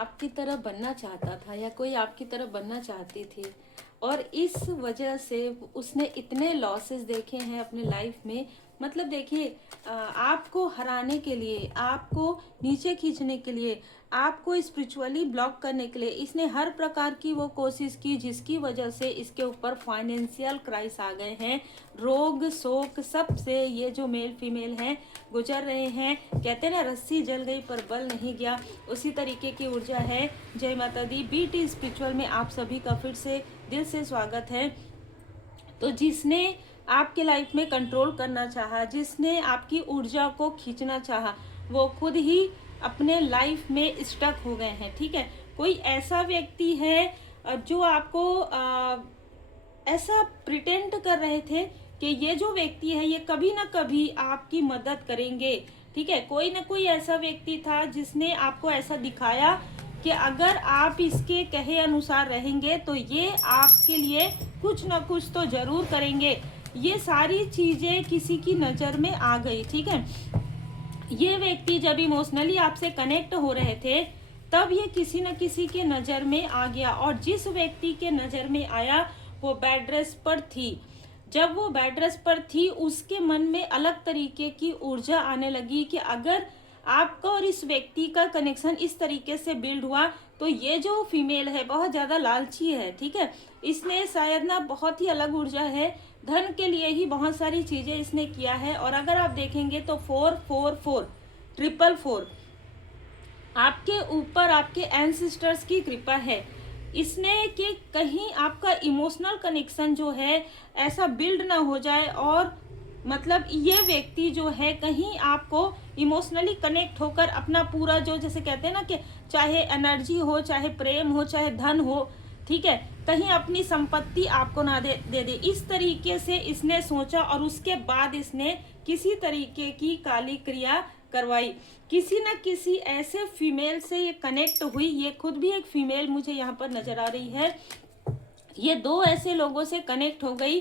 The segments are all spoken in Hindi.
आपकी तरह बनना चाहता था या कोई आपकी तरह बनना चाहती थी, और इस वजह से उसने इतने लॉसेस देखे हैं अपने लाइफ में। मतलब देखिए, आपको हराने के लिए, आपको नीचे खींचने के लिए, आपको स्पिरिचुअली ब्लॉक करने के लिए इसने हर प्रकार की वो कोशिश की, जिसकी वजह से इसके ऊपर फाइनेंशियल क्राइस आ गए हैं। रोग शोक सब से ये जो मेल फीमेल हैं गुजर रहे हैं। कहते हैं ना, रस्सी जल गई पर बल नहीं गया, उसी तरीके की ऊर्जा है। जय माता दी। बीटी स्पिरिचुअल में आप सभी का फिर से दिल से स्वागत है। तो जिसने आपके लाइफ में कंट्रोल करना चाहा, जिसने आपकी ऊर्जा को खींचना चाहा, वो खुद ही अपने लाइफ में स्टक हो गए हैं। ठीक है, कोई ऐसा व्यक्ति है जो आपको ऐसा प्रिटेंड कर रहे थे कि ये जो व्यक्ति है ये कभी ना कभी आपकी मदद करेंगे। ठीक है, कोई ना कोई ऐसा व्यक्ति था जिसने आपको ऐसा दिखाया कि अगर आप इसके कहे अनुसार रहेंगे तो ये आपके लिए कुछ ना कुछ तो जरूर करेंगे। ये सारी चीजें किसी की नजर में आ गई। ठीक है, ये व्यक्ति जब इमोशनली आपसे कनेक्ट हो रहे थे तब ये किसी न किसी के नजर में आ गया, और जिस व्यक्ति के नजर में आया वो बेड रेस्ट पर थी। जब वो बेड रेस्ट पर थी उसके मन में अलग तरीके की ऊर्जा आने लगी कि अगर आपका और इस व्यक्ति का कनेक्शन इस तरीके से बिल्ड हुआ तो ये जो फीमेल है बहुत ज़्यादा लालची है। ठीक है, इसने शायद ना बहुत ही अलग ऊर्जा है, धन के लिए ही बहुत सारी चीज़ें इसने किया है। और अगर आप देखेंगे तो 444 444 आपके ऊपर आपके एंसेस्टर्स की कृपा है। इसने कि कहीं आपका इमोशनल कनेक्शन जो है ऐसा बिल्ड ना हो जाए, और मतलब ये व्यक्ति जो है कहीं आपको इमोशनली कनेक्ट होकर अपना पूरा जो, जैसे कहते हैं ना कि चाहे एनर्जी हो, चाहे प्रेम हो, चाहे धन हो, ठीक है, कहीं अपनी संपत्ति आपको ना दे दे। इस तरीके से इसने सोचा और उसके बाद इसने किसी तरीके की काली क्रिया करवाई। किसी न किसी ऐसे फीमेल से ये कनेक्ट हुई। ये खुद भी एक फीमेल मुझे यहाँ पर नजर आ रही है। ये दो ऐसे लोगों से कनेक्ट हो गई।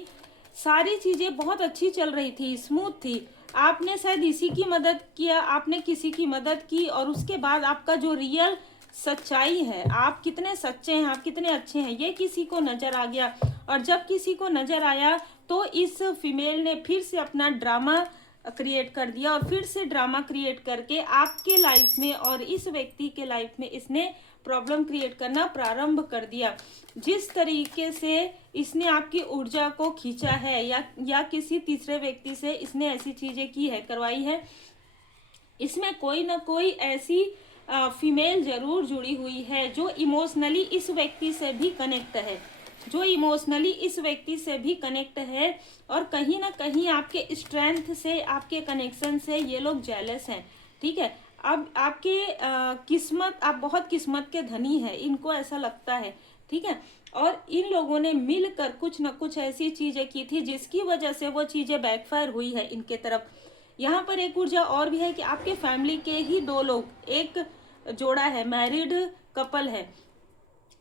सारी चीजें बहुत अच्छी चल रही थी, स्मूथ थी। आपने शायद इसी की मदद किया, आपने किसी की मदद की, और उसके बाद आपका जो रियल सच्चाई है, आप कितने सच्चे हैं, आप कितने अच्छे हैं, ये किसी को नजर आ गया। और जब किसी को नजर आया तो इस फीमेल ने फिर से अपना ड्रामा क्रिएट कर दिया, और फिर से ड्रामा क्रिएट करके आपके लाइफ में और इस व्यक्ति के लाइफ में इसने प्रॉब्लम क्रिएट करना प्रारंभ कर दिया। जिस तरीके से इसने आपकी ऊर्जा को खींचा है या किसी तीसरे व्यक्ति से इसने ऐसी चीजें की है, करवाई है, इसमें कोई ना कोई ऐसी फीमेल जरूर जुड़ी हुई है जो इमोशनली इस व्यक्ति से भी कनेक्ट है, जो इमोशनली इस व्यक्ति से भी कनेक्ट है। और कहीं ना कहीं आपके स्ट्रेंथ से, आपके कनेक्शन से ये लोग जेलस हैं। ठीक है, अब आपके किस्मत, आप बहुत किस्मत के धनी हैं, इनको ऐसा लगता है। ठीक है, और इन लोगों ने मिलकर कुछ न कुछ ऐसी चीजें की थी जिसकी वजह से वो चीजें बैकफायर हुई है इनके तरफ। यहाँ पर एक ऊर्जा और भी है कि आपके फैमिली के ही दो लोग, एक जोड़ा है, मैरिड कपल है,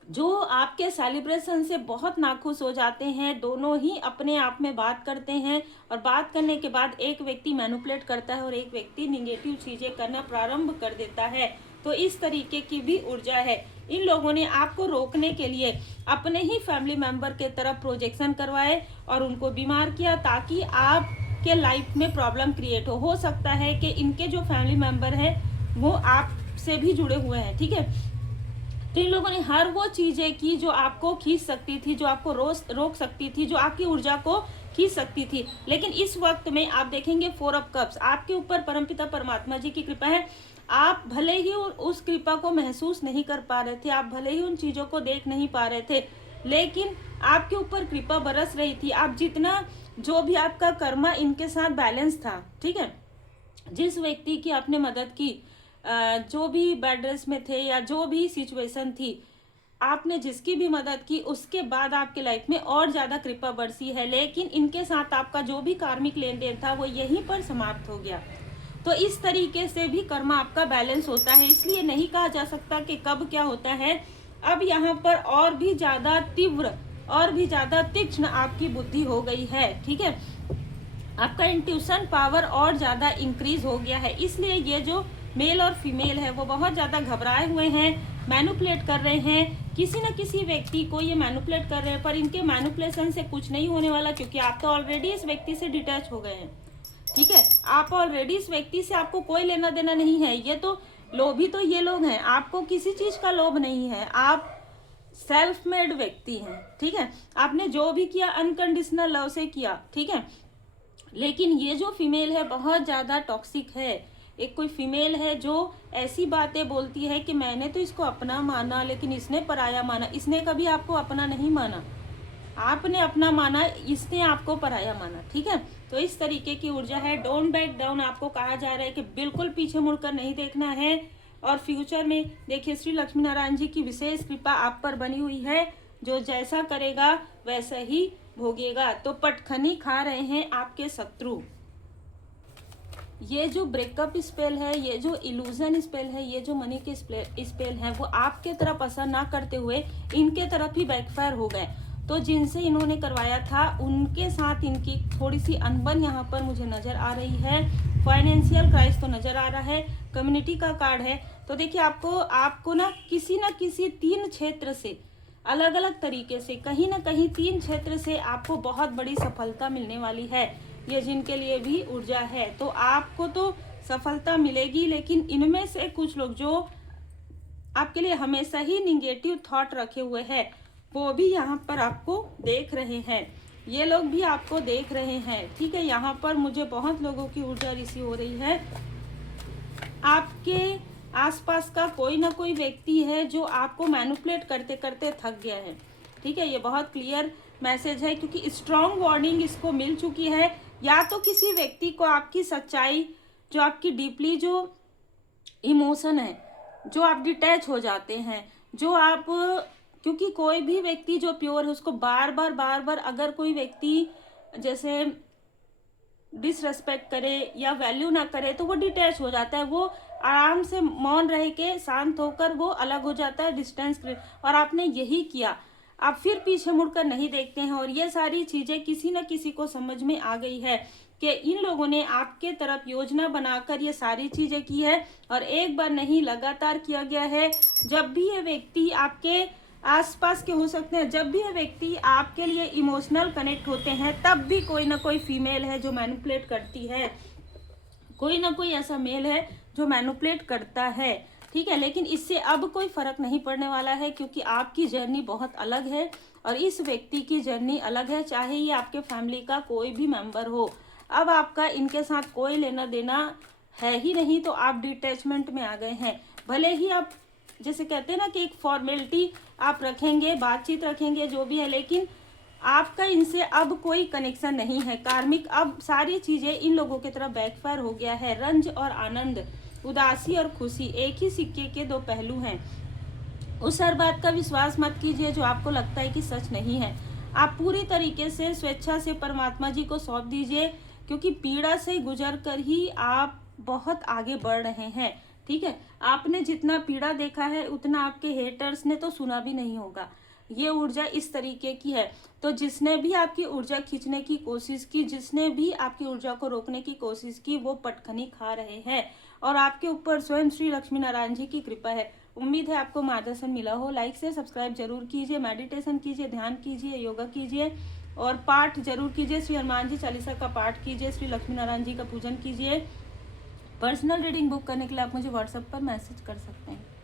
जो आपके सेलिब्रेशन से बहुत नाखुश हो जाते हैं। दोनों ही अपने आप में बात करते हैं, और बात करने के बाद एक व्यक्ति मैनिपुलेट करता है और एक व्यक्ति निगेटिव चीजें करना प्रारंभ कर देता है। तो इस तरीके की भी ऊर्जा है। इन लोगों ने आपको रोकने के लिए अपने ही फैमिली मेंबर के तरफ प्रोजेक्शन करवाए और उनको बीमार किया, ताकि आपके लाइफ में प्रॉब्लम क्रिएट हो सकता है कि इनके जो फैमिली मेंबर है वो आपसे भी जुड़े हुए हैं। ठीक है, तो इन लोगों ने हर वो चीजें की जो आपको खींच सकती थी, जो आपको रोक सकती थी, जो आपकी ऊर्जा को खींच सकती थी। लेकिन इस वक्त में आप देखेंगे 4 ऑफ कप्स, आपके ऊपर परमपिता परमात्मा जी की कृपा है। आप भले ही उस कृपा को महसूस नहीं कर पा रहे थे, आप भले ही उन चीजों को देख नहीं पा रहे थे, लेकिन आपके ऊपर कृपा बरस रही थी। आप जितना, जो भी आपका कर्मा इनके साथ बैलेंस था, ठीक है, जिस व्यक्ति की आपने मदद की, जो भी बेड रेस्ट में थे या जो भी सिचुएशन थी, आपने जिसकी भी मदद की, उसके बाद आपके लाइफ में और ज्यादा कृपा बरसी है। लेकिन इनके साथ आपका जो भी कार्मिक लेन देन था वो यहीं पर समाप्त हो गया। तो इस तरीके से भी कर्मा आपका बैलेंस होता है, इसलिए नहीं कहा जा सकता कि कब क्या होता है। अब यहाँ पर और भी ज्यादा तीव्र, और भी ज्यादा तीक्ष्ण आपकी बुद्धि हो गई है। ठीक है, आपका इंट्यूशन पावर और ज्यादा इंक्रीज हो गया है, इसलिए ये जो मेल और फीमेल है वो बहुत ज्यादा घबराए हुए हैं। मैनिपुलेट कर रहे हैं, किसी न किसी व्यक्ति को ये मैनिपुलेट कर रहे हैं, पर इनके मैनिपुलेशन से कुछ नहीं होने वाला, क्योंकि आप तो ऑलरेडी इस व्यक्ति से डिटैच हो गए हैं। ठीक है, आप ऑलरेडी इस व्यक्ति से, आपको कोई लेना देना नहीं है। ये तो लोभी तो ये लोग हैं, आपको किसी चीज का लोभ नहीं है, आप सेल्फ मेड व्यक्ति हैं। ठीक है, आपने जो भी किया अनकंडीशनल लव से किया। ठीक है, लेकिन ये जो फीमेल है बहुत ज्यादा टॉक्सिक है। एक कोई फीमेल है जो ऐसी बातें बोलती है कि मैंने तो इसको अपना माना लेकिन इसने पराया माना। इसने कभी आपको अपना नहीं माना, आपने अपना माना, इसने आपको पराया माना। ठीक है, तो इस तरीके की ऊर्जा है। डोंट बैक डाउन, आपको कहा जा रहा है कि बिल्कुल पीछे मुड़कर नहीं देखना है। और फ्यूचर में देखिए, श्री लक्ष्मी नारायण जी की विशेष कृपा आप पर बनी हुई है। जो जैसा करेगा वैसा ही भोगेगा। तो पटखनी खा रहे हैं आपके शत्रु। ये जो ब्रेकअप स्पेल है, ये जो इल्यूजन स्पेल है, ये जो मनी के स्पेल है, वो आपके तरफ असर ना करते हुए इनके तरफ ही बैकफायर हो गए। तो जिनसे इन्होंने करवाया था उनके साथ इनकी थोड़ी सी अनबन यहाँ पर मुझे नजर आ रही है। फाइनेंशियल क्राइसिस तो नजर आ रहा है। कम्युनिटी का कार्ड है। तो देखिए, आपको ना किसी 3 क्षेत्र से, अलग अलग तरीके से, कहीं ना कहीं 3 क्षेत्र से आपको बहुत बड़ी सफलता मिलने वाली है। ये जिनके लिए भी ऊर्जा है, तो आपको तो सफलता मिलेगी, लेकिन इनमें से कुछ लोग जो आपके लिए हमेशा ही निगेटिव थॉट रखे हुए हैं, वो भी यहाँ पर आपको देख रहे हैं। ये लोग भी आपको देख रहे हैं। ठीक है, यहाँ पर मुझे बहुत लोगों की ऊर्जा रिसीव हो रही है। आपके आसपास का कोई ना कोई व्यक्ति है जो आपको मैनिपुलेट करते करते थक गया है। ठीक है, ये बहुत क्लियर मैसेज है, क्योंकि स्ट्रॉन्ग वार्निंग इसको मिल चुकी है। या तो किसी व्यक्ति को आपकी सच्चाई, जो आपकी डीपली जो इमोशन है, जो आप डिटैच हो जाते हैं, जो आप, क्योंकि कोई भी व्यक्ति जो प्योर है उसको बार बार अगर कोई व्यक्ति जैसे डिसरेस्पेक्ट करे या वैल्यू ना करे तो वो डिटैच हो जाता है। वो आराम से मौन रह के शांत होकर वो अलग हो जाता है, डिस्टेंस। और आपने यही किया, आप फिर पीछे मुड़कर नहीं देखते हैं। और ये सारी चीजें किसी न किसी को समझ में आ गई है कि इन लोगों ने आपके तरफ योजना बनाकर ये सारी चीजें की है, और एक बार नहीं लगातार किया गया है। जब भी ये व्यक्ति आपके आसपास के हो सकते हैं, जब भी ये व्यक्ति आपके लिए इमोशनल कनेक्ट होते हैं, तब भी कोई ना कोई फीमेल है जो मैनिपुलेट करती है, कोई ना कोई ऐसा मेल है जो मैनिपुलेट करता है। ठीक है, लेकिन इससे अब कोई फर्क नहीं पड़ने वाला है, क्योंकि आपकी जर्नी बहुत अलग है और इस व्यक्ति की जर्नी अलग है। चाहे ये आपके फैमिली का कोई भी मेंबर हो, अब आपका इनके साथ कोई लेना देना है ही नहीं, तो आप डिटैचमेंट में आ गए हैं। भले ही आप जैसे कहते हैं ना कि एक फॉर्मेलिटी आप रखेंगे, बातचीत रखेंगे, जो भी है, लेकिन आपका इनसे अब कोई कनेक्शन नहीं है। कार्मिक, अब सारी चीजें इन लोगों की तरफ बैकफायर हो गया है। रंज और आनंद, उदासी और खुशी एक ही सिक्के के 2 पहलू हैं। उस हर बात का विश्वास मत कीजिए जो आपको लगता है कि सच नहीं है। आप पूरी तरीके से स्वेच्छा से परमात्मा जी को सौंप दीजिए, क्योंकि पीड़ा से गुजर कर ही आप बहुत आगे बढ़ रहे हैं। ठीक है, आपने जितना पीड़ा देखा है उतना आपके हेटर्स ने तो सुना भी नहीं होगा। ये ऊर्जा इस तरीके की है। तो जिसने भी आपकी ऊर्जा खींचने की कोशिश की, जिसने भी आपकी ऊर्जा को रोकने की कोशिश की, वो पटखनी खा रहे हैं। और आपके ऊपर स्वयं श्री लक्ष्मी नारायण जी की कृपा है। उम्मीद है आपको मार्गदर्शन मिला हो। लाइक से सब्सक्राइब जरूर कीजिए, मेडिटेशन कीजिए, ध्यान कीजिए, योगा कीजिए और पाठ जरूर कीजिए। श्री हनुमान जी चालीसा का पाठ कीजिए, श्री लक्ष्मी नारायण जी का पूजन कीजिए। पर्सनल रीडिंग बुक करने के लिए आप मुझे व्हाट्सएप पर मैसेज कर सकते हैं।